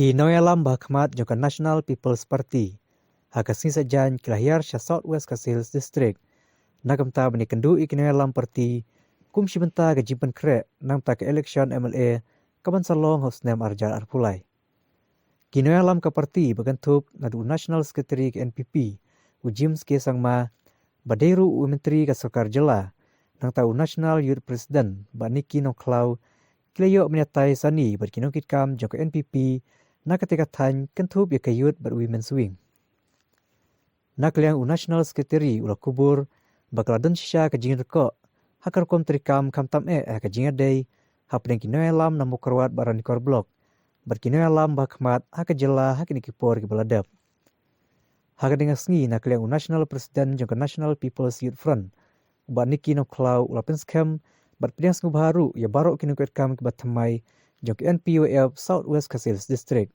nongīalam Mawkyrwat jangka National People's Party. Hakasing sajan Hiar SWKH Hills District. Nakamta bani kynduh nongīalam Party. Kum shibenta ke jimpen krek namta ke election MLA kaban salong hosnem arjar arpulai. Nongīalam ke parti bagantup nadu National Secretary ke NPP James K Sangma baderu menteri ke Sarkar Jela nangta National Youth President baniki nongklau kilayo menyatai sani berkinongkit kam jangka NPP na ketika tan kentup ya kayut ber women swing. Nak liang National Secretary ula kubur bakal dan sisa kejingin reko hakar kom terikam kam tam kejingin day hapdeng nongīalam na Mawkyrwat Ranikor blok bernongīalam Mawkyrwat hak jela hak ini kipor ke beladap. Hak dengan sengi nak liang National President jangka National People's Youth Front baniki nongklau ula penskem berpilihan sengguh baru ya baru kinongkit kam ke batamai jangka NPP SWKH Hills District.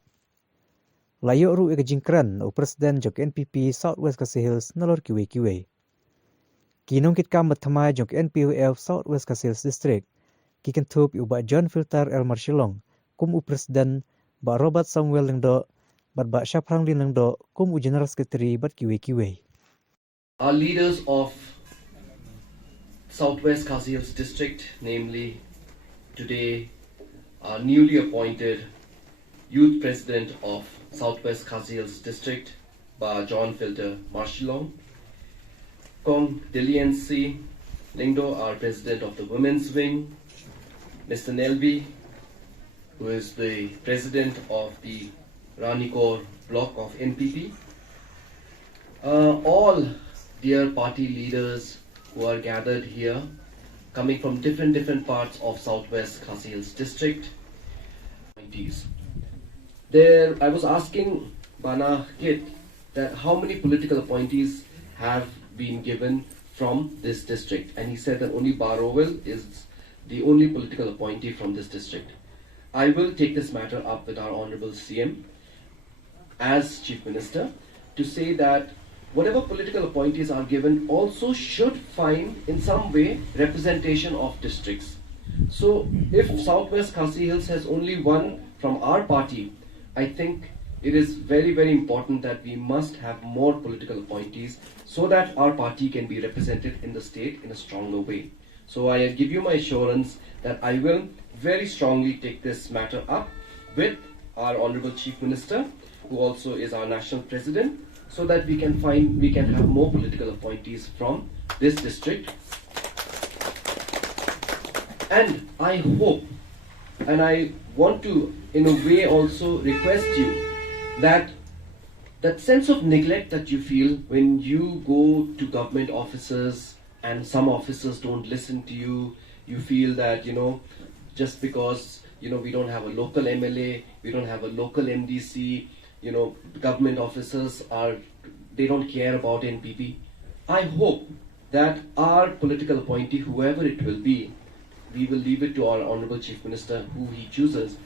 Layok ru kejingkran o Presiden jangka NPP SWKH Hills nalor kiwe. Kinongkit kam batamai jangka NPP SWKH Hills District. Kikentup ubah John Filter El Marshallong kum u Presiden ba Robert Samuel lengdo ba Syaprang Lin lengdo kum u General Secretary bat kiwe. Our leaders of SWKH Hills District, namely today our newly appointed Youth President of SWKH Hills District, John Filter Marshallong, Kong Diliency Lingdo, our President of the Women's Wing, Mr. Nelby, who is the President of the Ranikor block of NPP, all dear party leaders who are gathered here, coming from different parts of SWKH Hills District. There, I was asking Bana Kit that how many political appointees have been given from this district, and he said that only Barowell is the only political appointee from this district. I will take this matter up with our Honorable CM as Chief Minister to say that whatever political appointees are given also should find in some way representation of districts. So if SWKH Hills has only one from our party, I think it is very important that we must have more political appointees so that our party can be represented in the state in a stronger way. So I give you my assurance that I will very strongly take this matter up with our Honorable Chief Minister, who also is our National President, so that we can have more political appointees from this district. And I hope, and I want to in a way also request you that sense of neglect that you feel when you go to government offices and some officers don't listen to you, you feel that, just because, we don't have a local MLA, we don't have a local MDC, government officers they don't care about NPP. I hope that our political appointee, whoever it will be, we will leave it to our Honorable Chief Minister who he chooses.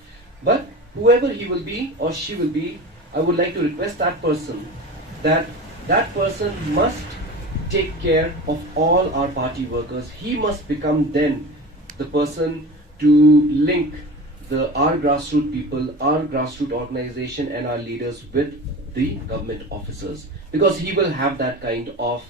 But whoever he will be or she will be, I would like to request that person must take care of all our party workers. He must become then the person to link our grassroots people, our grassroots organization and our leaders with the government officers. Because he will have that kind of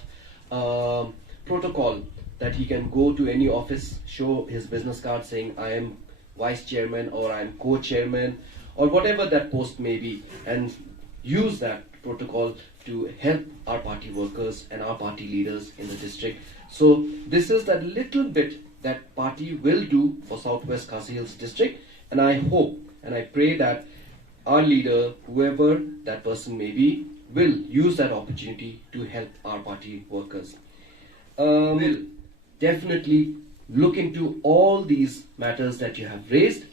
protocol that he can go to any office, show his business card saying I am vice chairman or I am co-chairman or whatever that post may be, and use that protocol to help our party workers and our party leaders in the district. So this is that little bit that party will do for SWKH Hills District, and I hope and I pray that our leader, whoever that person may be, will use that opportunity to help our party workers. Will definitely look into all these matters that you have raised,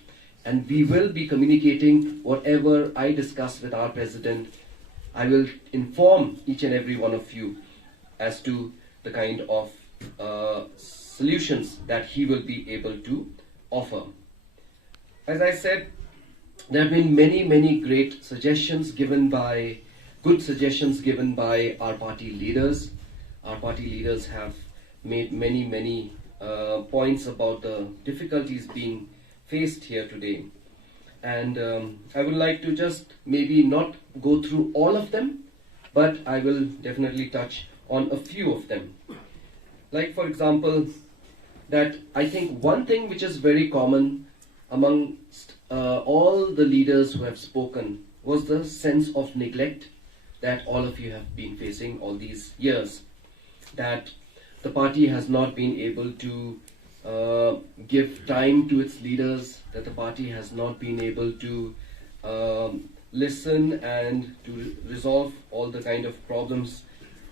and we will be communicating whatever I discuss with our President. I will inform each and every one of you as to the kind of solutions that he will be able to offer. As I said, there have been many great suggestions given by our party leaders. Our party leaders have made many points about the difficulties being faced here today. and I would like to just maybe not go through all of them, but I will definitely touch on a few of them. Like, for example, that I think one thing which is very common amongst all the leaders who have spoken was the sense of neglect that all of you have been facing all these years. That the party has not been able to give time to its leaders, that the party has not been able to listen and to resolve all the kind of problems.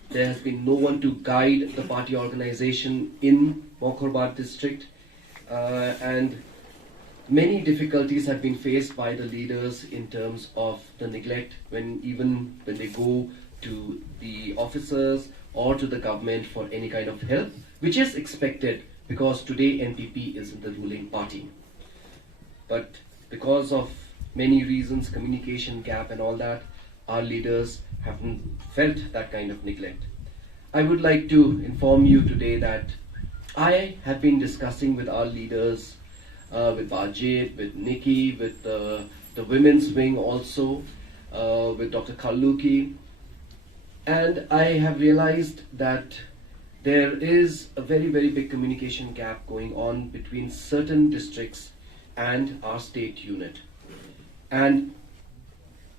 There has been no one to guide the party organization in Mawkyrwat district, and many difficulties have been faced by the leaders in terms of the neglect even when they go to the officers or to the government for any kind of help, which is expected because today NPP is in the ruling party. But because of many reasons, communication gap and all that, our leaders haven't felt that kind of neglect. I would like to inform you today that I have been discussing with our leaders, with Bajit, with Nikki, with the women's wing also, with Dr. Kalluki, and I have realized that there is a very, very big communication gap going on between certain districts and our state unit. And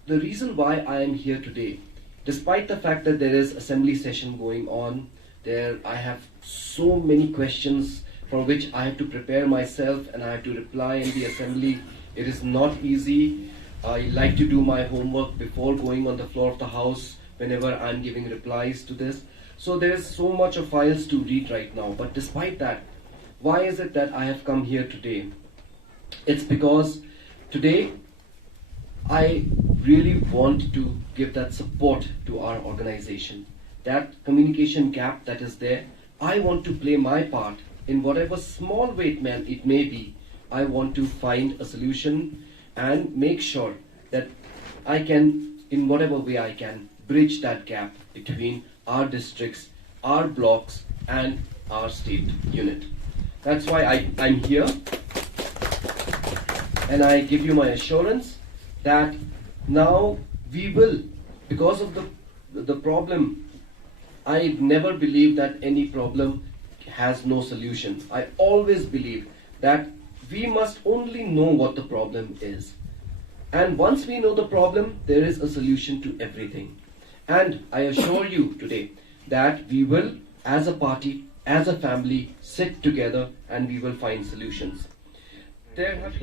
the reason why I am here today, despite the fact that there is assembly session going on, I have so many questions for which I have to prepare myself and I have to reply in the assembly. It is not easy. I like to do my homework before going on the floor of the house whenever I'm giving replies to this. So there is so much of files to read right now. But despite that, why is it that I have come here today? It's because today I really want to give that support to our organization. That communication gap that is there, I want to play my part in whatever small way it may be. I want to find a solution and make sure that I can, in whatever way I can, bridge that gap between our districts, our blocks, and our state unit. That's why I'm here, and I give you my assurance that now we will, because of the problem, I never believe that any problem has no solution. I always believe that we must only know what the problem is. And once we know the problem, there is a solution to everything. And I assure you today that we will, as a party, as a family, sit together and we will find solutions. There have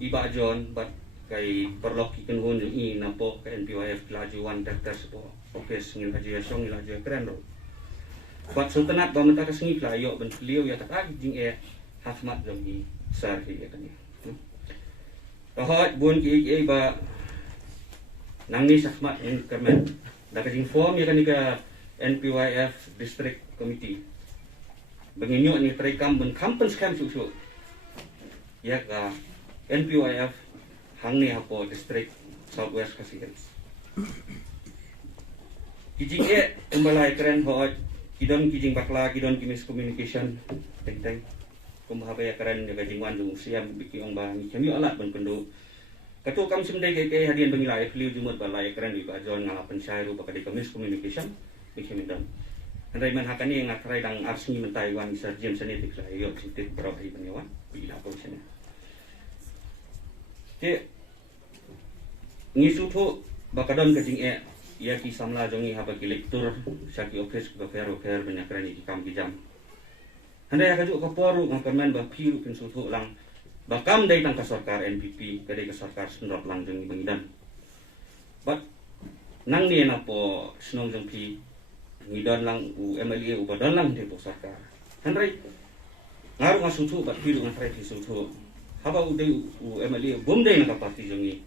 Iba John, but kay perloki kan hon yung na po kay NPYF lajuan tertes po office ngil haji song ngil haji krendo. But so tanat ba menta kasngi layo ben liu ya tak jing hasmat jong i sar hi kan. Bahot bun ki ba nangni hasmat in kermen da ka jing form ya kan ka NPYF district committee. Benginyo ni trekam ben kampens kam su ya ka NPYF hangni hapo district SWKH. Kijing umbalai keren hoat kidon kijing bakla kidon kimis communication teng kumhabaya keren jaga jingwan dung siam biking ba ni kami alat ben kendo katu kam simde ke hadian bengilai fliu jumut balai keren di bajon ngala pensai ru bakadi kimis communication bikin dan andai man hakani ngatrai dang arsni mentai wan sir James K Sangma yo sitit bro hi baniwan bila ko sene ke ngisu tho bakadon ka jing ya ki samla jongi haba ki lektur saki office ka fero banyak rani ki kam ki jam handai ka ju ka poru ngakamen ba phiru kin su tho lang bakam dai tang ka sarkar NPP ka dai ka sarkar sendrop lang jongi bangidan but nang ni na po snong jong pi ngidon lang u MLA u badon lang de po sarkar handai ngaru nga su tho ba phiru ngatrai ki su tho haba uday u MLA bumday na kapati jongi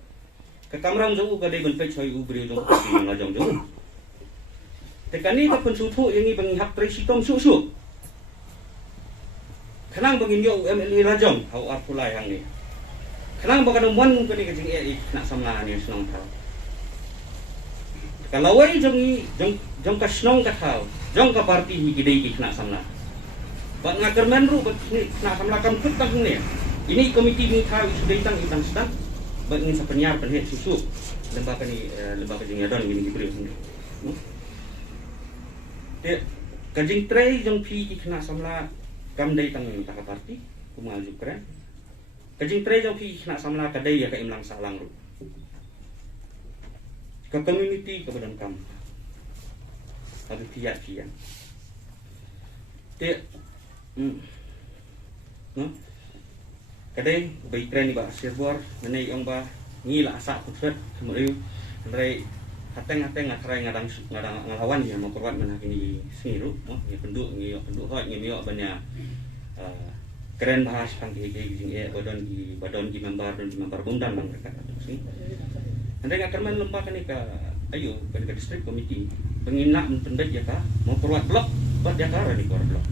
kakamram jo ka dai ban pe choi u brio jong parti na jong jong te kani ka pun su thu yang i bang hap tre sitom su kanang bangin yo MLA la jong hau apulai hang ni kanang ba kanang mon ka ni ka jing na samla ni snong thau kalawai jongi jong ka snong ka thau jong ka parti hi kidai ki kena samla ba ngakerman ru ba kena samla kam kut tang ne ini komiti ni tahu sudah itang sedang ba ingin sa penyar penhet susu lembaga jingdon gini gibri sini te kajing tray jong pi ki kena samla kam dai tang ta ka parti kumaju keren kajing tray jong pi kena samla kadai ya ka imlang salang ru ke community ke badan kam ada tiap-tiap te no kadai bai tren ni ba server menai yang ba ni la sa putret kemuriu rai hateng ngadang ngelawan ya Mawkyrwat mana kini siniru ya penduk hot ni mio banyak keren bahas pang ke jing badon ki member bundang mereka sini anda akan melembahkan ni ke ayo ke district committee penginak pendek ya ka Mawkyrwat blok buat ya ka Ranikor blok